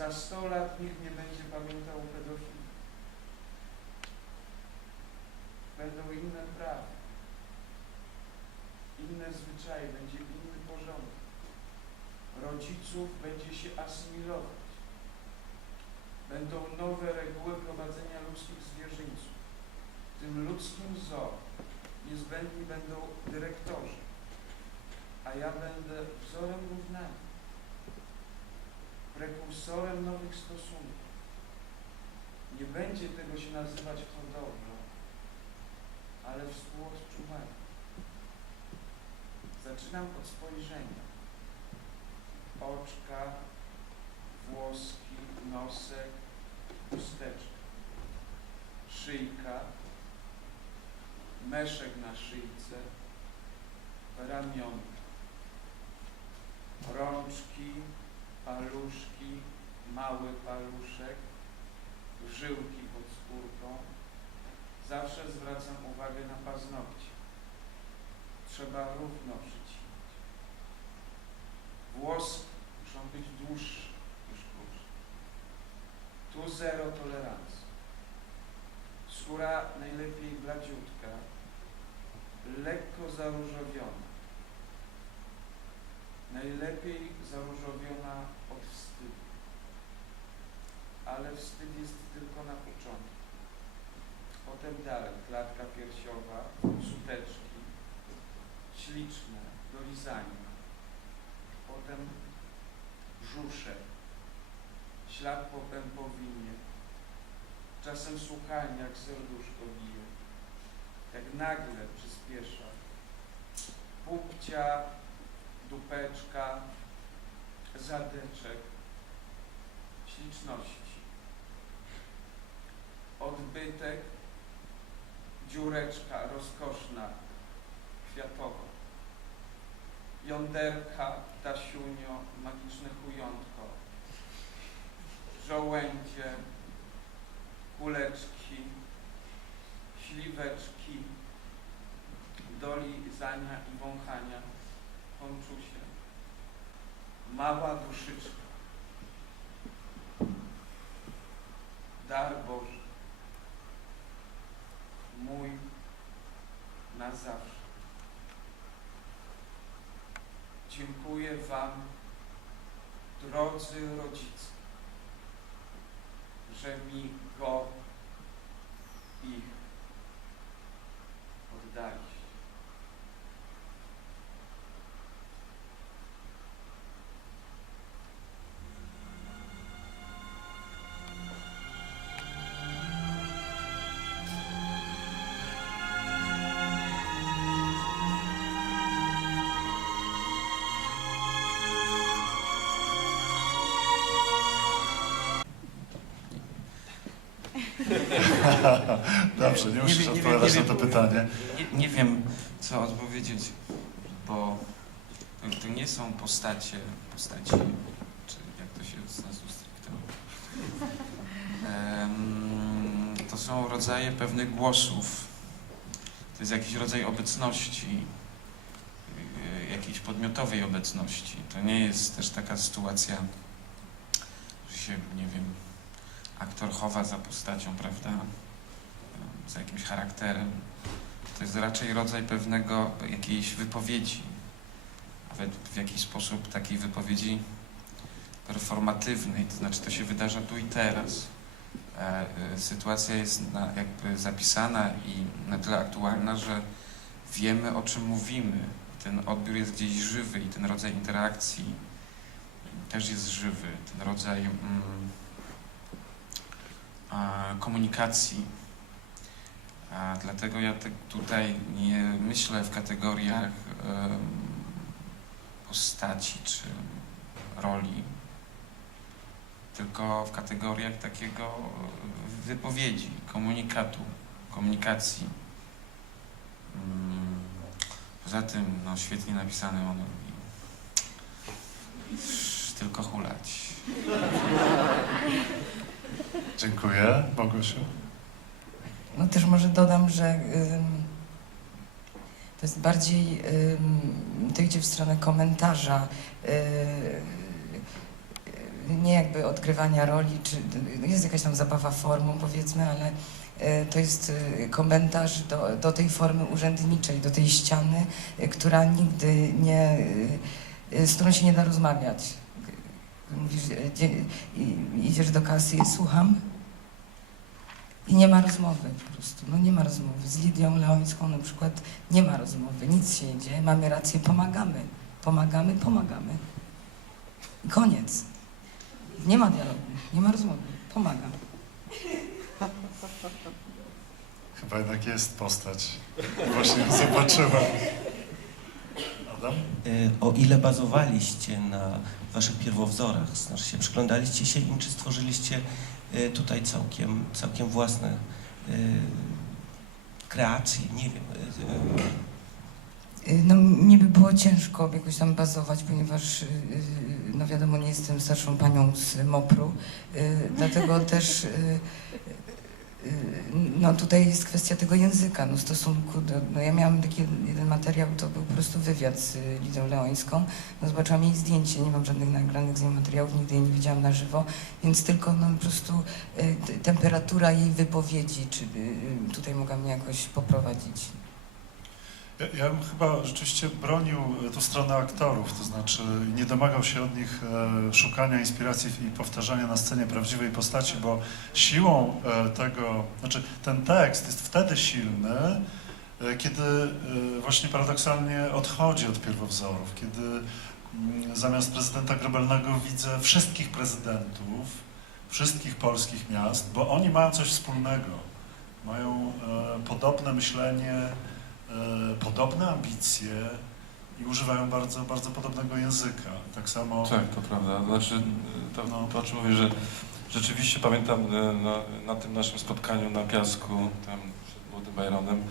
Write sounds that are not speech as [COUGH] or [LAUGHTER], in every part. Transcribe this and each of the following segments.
Za 100 lat nikt nie będzie pamiętał o pedofilii. Będą inne prawa, inne zwyczaje, będzie inny porządek. Rodziców będzie się asymilować. Będą nowe reguły prowadzenia ludzkich zwierzyńców. W tym ludzkim zoo niezbędni będą dyrektorzy, a ja będę wzorem równania, prekursorem nowych stosunków. Nie będzie tego się nazywać hodowlą, ale współodczuwaniem. Zaczynam od spojrzenia. Oczka, włoski, nosek, chusteczka, szyjka, meszek na szyjce, ramionka, rączki, paluszki, mały paluszek, żyłki pod skórką. Zawsze zwracam uwagę na paznokcie. Trzeba równo przycinać. Włoski muszą być dłuższe niż krótsze. Tu zero tolerancji. Skóra najlepiej gladziutka, lekko zaróżowiona. Najlepiej zaróżowiona od wstydu. Ale wstyd jest tylko na początku. Potem dalej, klatka piersiowa, suteczki, śliczne, do lizania. Potem brzuszek, ślad po pępowinie, czasem słuchanie, jak serduszko bije, jak nagle przyspiesza, pupcia, dupeczka, zadeczek, śliczności, odbytek, dziureczka rozkoszna, kwiatowa, jąderka, tasiunio, magiczne chujątko, żołędzie, kuleczki, śliweczki, do lizania i wąchania, ponczusie, mała duszyczka, dar Boży, zawsze. Dziękuję Wam, drodzy rodzice, że mi go ich [LAUGHS] Dobrze, nie musisz odpowiadać na to pytanie. Nie, nie wiem, co odpowiedzieć, bo to, to nie są postacie, postaci, czy jak to się z nas stricte. Em, To są rodzaje pewnych głosów. To jest jakiś rodzaj obecności, y, jakiejś podmiotowej obecności. To nie jest też taka sytuacja, że się, nie wiem, aktor chowa za postacią, prawda? Za jakimś charakterem. To jest raczej rodzaj pewnego jakiejś wypowiedzi, nawet w jakiś sposób takiej wypowiedzi performatywnej, to znaczy to się wydarza tu i teraz. E, e, Sytuacja jest na, jakby zapisana i na tyle aktualna, że wiemy o czym mówimy. Ten odbiór jest gdzieś żywy i ten rodzaj interakcji też jest żywy. Ten rodzaj mm, komunikacji a dlatego ja te, tutaj nie myślę w kategoriach postaci czy roli, tylko w kategoriach takiego wypowiedzi, komunikatu, komunikacji. Mm, Poza tym, no świetnie napisany monolog. i Tylko hulać. Dziękuję. Bogusiu? No też może dodam, że to jest bardziej, to idzie w stronę komentarza. Yy, nie jakby odgrywania roli, czy jest jakaś tam zabawa formą powiedzmy, ale e, to jest e, komentarz do, do tej formy urzędniczej, do tej ściany, e, która nigdy nie, z którą się nie da rozmawiać. Mówisz, idziesz do kasy słucham i nie ma rozmowy po prostu, no nie ma rozmowy. Z Lidią Leońską na przykład nie ma rozmowy, nic się nie dzieje, mamy rację, pomagamy, pomagamy, pomagamy. I koniec. Nie ma dialogu, nie ma rozmowy, pomagam. Chyba jednak jest postać. Właśnie zobaczyłem. Adam? E, O ile bazowaliście na waszych pierwowzorach, znaczy się przyglądaliście się im, czy stworzyliście tutaj całkiem, całkiem własne e, kreacje, nie wiem. Y, No mi by było ciężko jakoś tam bazować, ponieważ y, y, no wiadomo, nie jestem starszą panią z MOPR-u, y, dlatego [LAUGHS] też y, y, no tutaj jest kwestia tego języka, no stosunku do, no ja miałam taki jeden materiał, to był po prostu wywiad z y, Lidą Leońską, no zobaczyłam jej zdjęcie, nie mam żadnych nagranych z nią materiałów, nigdy jej nie widziałam na żywo, więc tylko no po prostu y, temperatura jej wypowiedzi, czy y, y, tutaj mogła mnie jakoś poprowadzić. Ja, ja bym chyba rzeczywiście bronił tu stronę aktorów, to znaczy nie domagał się od nich e, szukania inspiracji i powtarzania na scenie prawdziwej postaci, bo siłą e, tego, znaczy ten tekst jest wtedy silny, e, kiedy e, właśnie paradoksalnie odchodzi od pierwowzorów, kiedy mm, zamiast prezydenta Grobelnego widzę wszystkich prezydentów, wszystkich polskich miast, bo oni mają coś wspólnego. Mają e, podobne myślenie, podobne ambicje i używają bardzo, bardzo podobnego języka. Tak samo Tak, to prawda. Znaczy, to, No. to o czym mówię, że rzeczywiście pamiętam e, na, na tym naszym spotkaniu na piasku, tam przed Młodym Bajronem,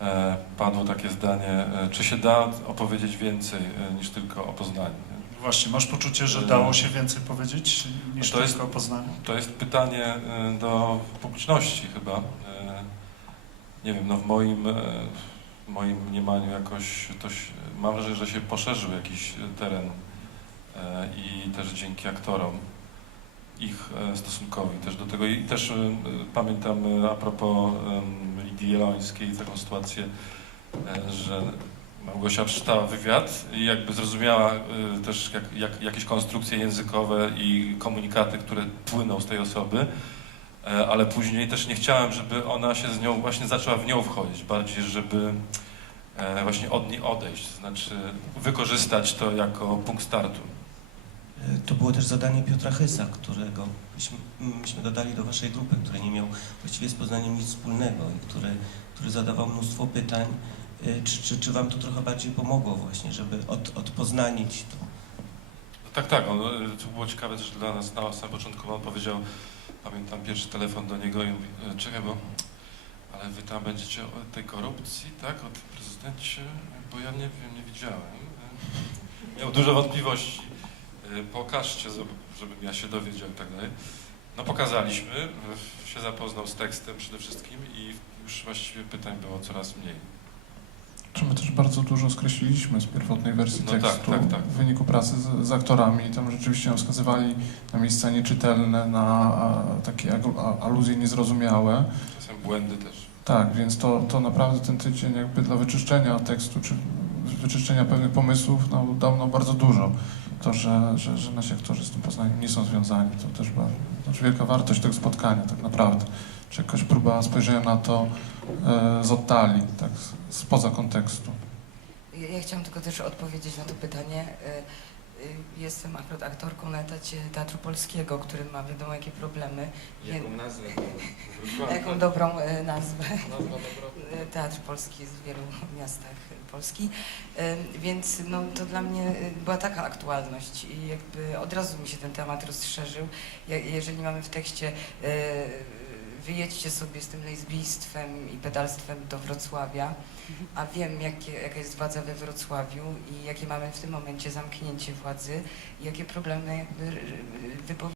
e, padło takie zdanie, e, czy się da opowiedzieć więcej e, niż tylko o Poznaniu. nie? właśnie masz poczucie, że E, dało się więcej powiedzieć niż to tylko jest- o Poznaniu? To jest pytanie e, do publiczności chyba. E, Nie wiem, no w moim, e, w moim mniemaniu jakoś to się, mam wrażenie, że się poszerzył jakiś teren e, i też dzięki aktorom ich e, stosunkowi też do tego. I też e, pamiętam a propos Lidii Jelońskiej taką sytuację, że Małgosia przeczytała wywiad i jakby zrozumiała też jak, jak, jakieś konstrukcje językowe i komunikaty, które płyną z tej osoby, ale później też nie chciałem, żeby ona się z nią właśnie zaczęła w nią wchodzić, bardziej żeby e, właśnie od niej odejść, to znaczy wykorzystać to jako punkt startu. e, To było też zadanie Piotra Hysa, którego myśmy, myśmy dodali do waszej grupy, który nie miał właściwie z Poznaniem nic wspólnego i który, który zadawał mnóstwo pytań. E, Czy, czy, czy wam to trochę bardziej pomogło właśnie, żeby od, odpoznanić to? No tak, tak, on, e, to było ciekawe też dla nas na samym początku, on powiedział, pamiętam pierwszy telefon do niego i mówi, e, czekaj, bo ale wy tam będziecie o tej korupcji, tak, o tym prezydencie, bo ja nie wiem, nie widziałem. Miał dużo wątpliwości. E, Pokażcie, żebym ja się dowiedział i tak dalej. No pokazaliśmy, e, się zapoznał z tekstem przede wszystkim i już właściwie pytań było coraz mniej. Czy my też bardzo dużo skreśliliśmy z pierwotnej wersji No tak, tekstu tak, tak. w wyniku pracy z, z aktorami. Tam rzeczywiście nam wskazywali na miejsca nieczytelne, na a, takie a, aluzje niezrozumiałe. Czasem błędy też. Tak, więc to, to naprawdę ten tydzień jakby dla wyczyszczenia tekstu, czy wyczyszczenia pewnych pomysłów no, dał nam bardzo dużo. To, że, że, że nasi aktorzy z tym Poznaniem nie są związani, to też bardzo, znaczy wielka wartość tego spotkania tak naprawdę. Czy jakaś próba spojrzenia na to e, z oddali, tak, z- spoza kontekstu. Ja, ja chciałam tylko też odpowiedzieć na to pytanie. Y, y, Jestem akurat aktorką na etacie Teatru Polskiego, który ma wiadomo jakie problemy. Jaką nazwę? [LAUGHS] Jaką dobrą y, nazwę. Teatr Polski jest w wielu miastach Polski, więc no, to dla mnie była taka aktualność i jakby od razu mi się ten temat rozszerzył. Je- Jeżeli mamy w tekście wyjedźcie sobie z tym lesbijstwem i pedalstwem do Wrocławia, a wiem jakie, jaka jest władza we Wrocławiu i jakie mamy w tym momencie zamknięcie władzy i jakie problemy jakby wypowiedzi